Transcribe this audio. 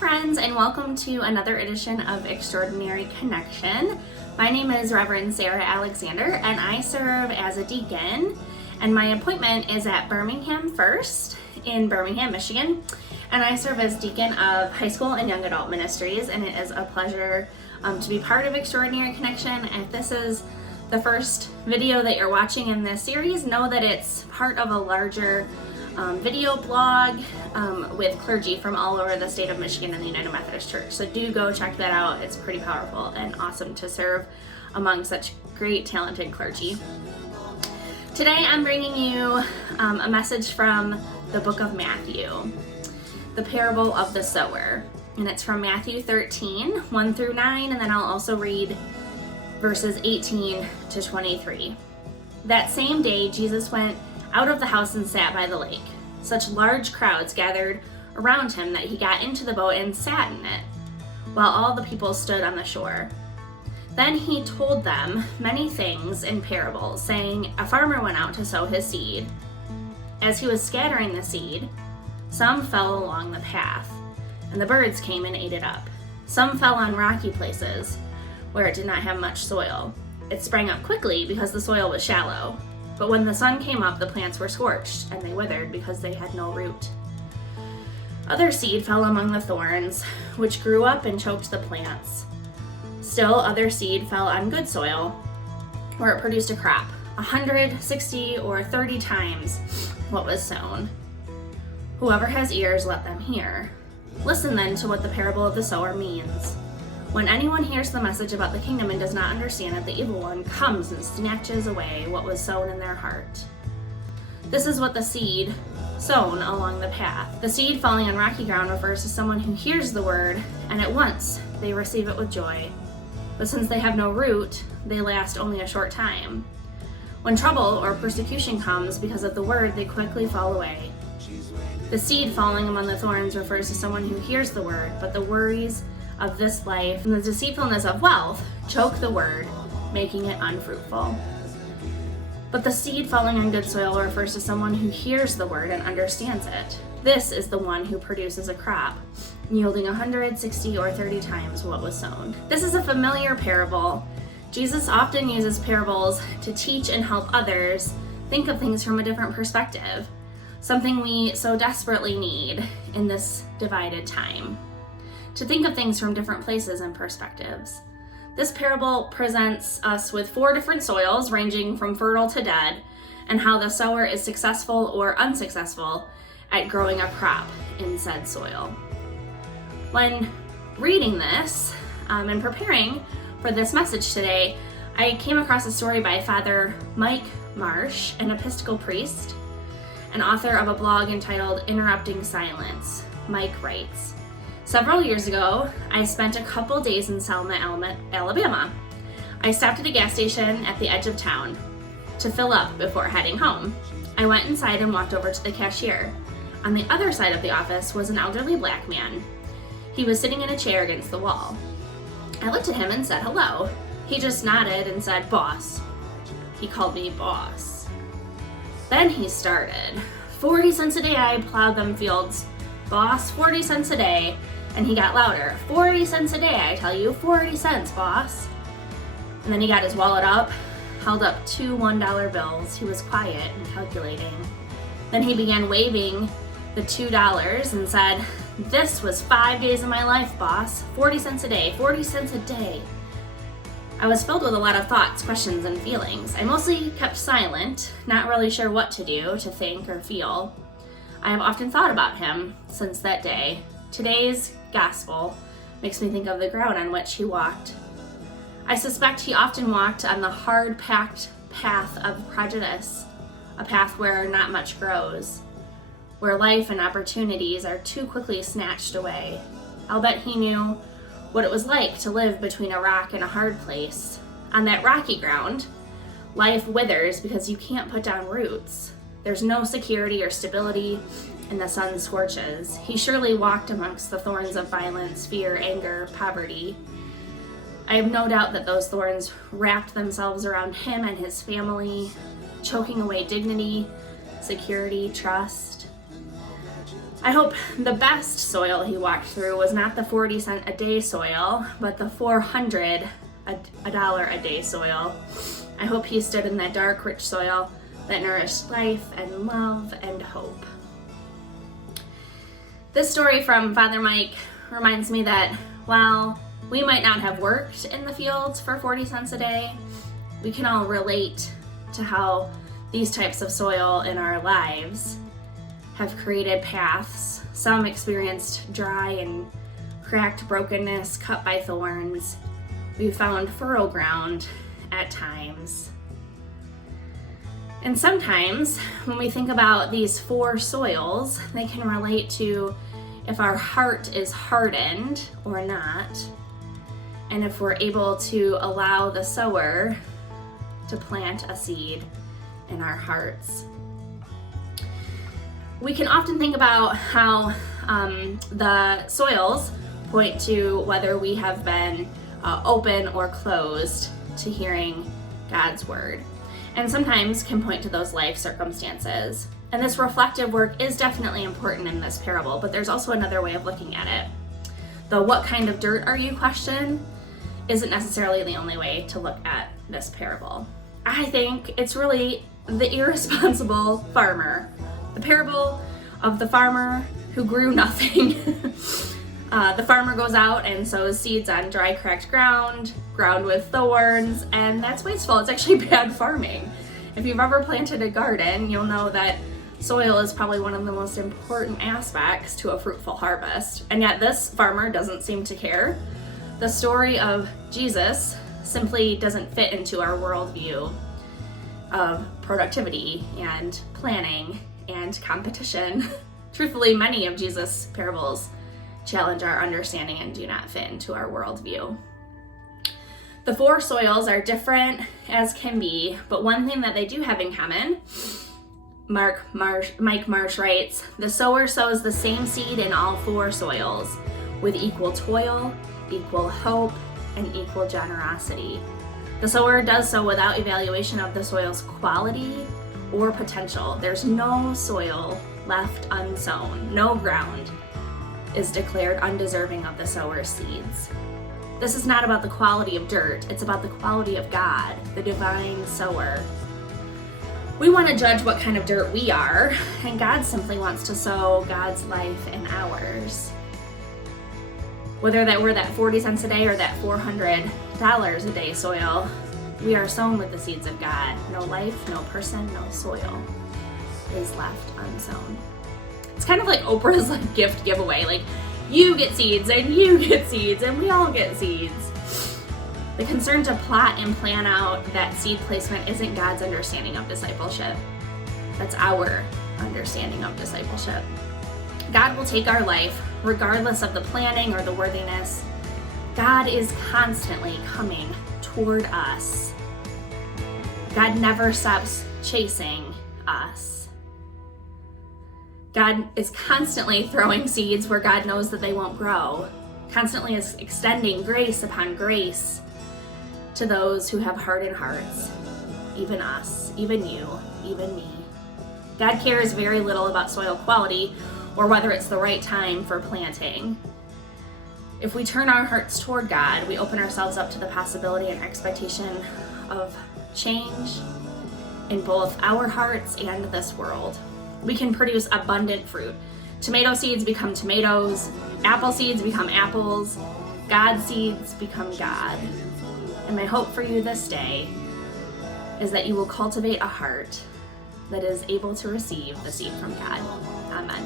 friends, and welcome to another edition of Extraordinary Connection. My name is Reverend Sarah Alexander, and I serve as a deacon, and my appointment is at Birmingham First in Birmingham, Michigan, and I serve as deacon of high school and young adult ministries, and it is a pleasure to be part of Extraordinary Connection. If this is the first video that you're watching in this series, know that it's part of a larger video blog with clergy from all over the state of Michigan and the United Methodist Church. So do go check that out. It's pretty powerful and awesome to serve among such great, talented clergy. Today I'm bringing you a message from the book of Matthew, the parable of the sower. And it's from Matthew 13, 1 through 9, and then I'll also read verses 18 to 23. That same day, Jesus went out of the house and sat by the lake. Such large crowds gathered around him that he got into the boat and sat in it, while all the people stood on the shore. Then he told them many things in parables, saying, a farmer went out to sow his seed. As he was scattering the seed, some fell along the path, and the birds came and ate it up. Some fell on rocky places, where it did not have much soil. It sprang up quickly because the soil was shallow. But when the sun came up, the plants were scorched, and they withered because they had no root. Other seed fell among the thorns, which grew up and choked the plants. Still, other seed fell on good soil, where it produced a crop, 100, 60, or 30 times what was sown. Whoever has ears, let them hear. Listen then to what the parable of the sower means. When anyone hears the message about the kingdom and does not understand it, the evil one comes and snatches away what was sown in their heart. This is what the seed sown along the path. The seed falling on rocky ground refers to someone who hears the word, and at once they receive it with joy. But since they have no root, they last only a short time. When trouble or persecution comes because of the word, they quickly fall away. The seed falling among the thorns refers to someone who hears the word, but the worries of this life and the deceitfulness of wealth choke the word, making it unfruitful. But the seed falling on good soil refers to someone who hears the word and understands it. This is the one who produces a crop, yielding 100, 60, or 30 times what was sown. This is a familiar parable. Jesus often uses parables to teach and help others think of things from a different perspective, something we so desperately need in this divided time. To think of things from different places and perspectives. This parable presents us with 4 different soils ranging from fertile to dead, and how the sower is successful or unsuccessful at growing a crop in said soil. When reading this and preparing for this message today, I came across a story by Father Mike Marsh, an Episcopal priest and author of a blog entitled Interrupting Silence. Mike writes, several years ago, I spent a couple days in Selma, Alabama. I stopped at a gas station at the edge of town to fill up before heading home. I went inside and walked over to the cashier. On the other side of the office was an elderly black man. He was sitting in a chair against the wall. I looked at him and said hello. He just nodded and said, boss. He called me boss. Then he started. 40 cents a day I plowed them fields. Boss, 40 cents a day. And he got louder. 40 cents a day, I tell you. 40 cents, boss. And then he got his wallet up, held up 2 $1 bills. He was quiet and calculating. Then he began waving the $2 and said, this was 5 days of my life, boss. 40 cents a day, 40 cents a day. I was filled with a lot of thoughts, questions, and feelings. I mostly kept silent, not really sure what to do, to think, or feel. I have often thought about him since that day. Today's gospel makes me think of the ground on which he walked. I suspect he often walked on the hard-packed path of prejudice, a path where not much grows, where life and opportunities are too quickly snatched away. I'll bet he knew what it was like to live between a rock and a hard place. On that rocky ground, life withers because you can't put down roots. There's no security or stability, and the sun scorches. He surely walked amongst the thorns of violence, fear, anger, poverty. I have no doubt that those thorns wrapped themselves around him and his family, choking away dignity, security, trust. I hope the best soil he walked through was not the 40-cent a day soil, but the $400 a day soil. I hope he stood in that dark, rich soil that nourished life and love and hope. This story from Father Mike reminds me that while we might not have worked in the fields for 40 cents a day, we can all relate to how these types of soil in our lives have created paths. Some experienced dry and cracked brokenness, cut by thorns. We've found furrow ground at times. And sometimes when we think about these four soils, they can relate to if our heart is hardened or not, and if we're able to allow the sower to plant a seed in our hearts. We can often think about how the soils point to whether we have been open or closed to hearing God's word, and sometimes can point to those life circumstances. And this reflective work is definitely important in this parable, but there's also another way of looking at it. The what kind of dirt are you question isn't necessarily the only way to look at this parable. I think it's really the irresponsible farmer. The parable of the farmer who grew nothing. The farmer goes out and sows seeds on dry, cracked ground with thorns, and that's wasteful. It's actually bad farming. If you've ever planted a garden, you'll know that soil is probably one of the most important aspects to a fruitful harvest, and yet this farmer doesn't seem to care. The story of Jesus simply doesn't fit into our worldview of productivity and planning and competition. Truthfully, many of Jesus' parables challenge our understanding and do not fit into our worldview. The four soils are different as can be, but one thing that they do have in common, Mike Marsh writes, the sower sows the same seed in all four soils with equal toil, equal hope, and equal generosity. The sower does so without evaluation of the soil's quality or potential. There's no soil left unsown. No ground is declared undeserving of the sower's seeds. This is not about the quality of dirt. It's about the quality of God, the divine sower. We want to judge what kind of dirt we are, and God simply wants to sow God's life in ours. Whether that we're that 40 cents a day or that $400 a day soil, we are sown with the seeds of God. No life, no person, no soil is left unsown. It's kind of like Oprah's gift giveaway. Like, you get seeds and you get seeds and we all get seeds. The concern to plot and plan out that seed placement isn't God's understanding of discipleship. That's our understanding of discipleship. God will take our life regardless of the planning or the worthiness. God is constantly coming toward us. God never stops chasing us. God is constantly throwing seeds where God knows that they won't grow, constantly is extending grace upon grace to those who have hardened hearts, even us, even you, even me. God cares very little about soil quality or whether it's the right time for planting. If we turn our hearts toward God, we open ourselves up to the possibility and expectation of change in both our hearts and this world. We can produce abundant fruit. Tomato seeds become tomatoes, apple seeds become apples, God seeds become God. And my hope for you this day is that you will cultivate a heart that is able to receive the seed from God. Amen.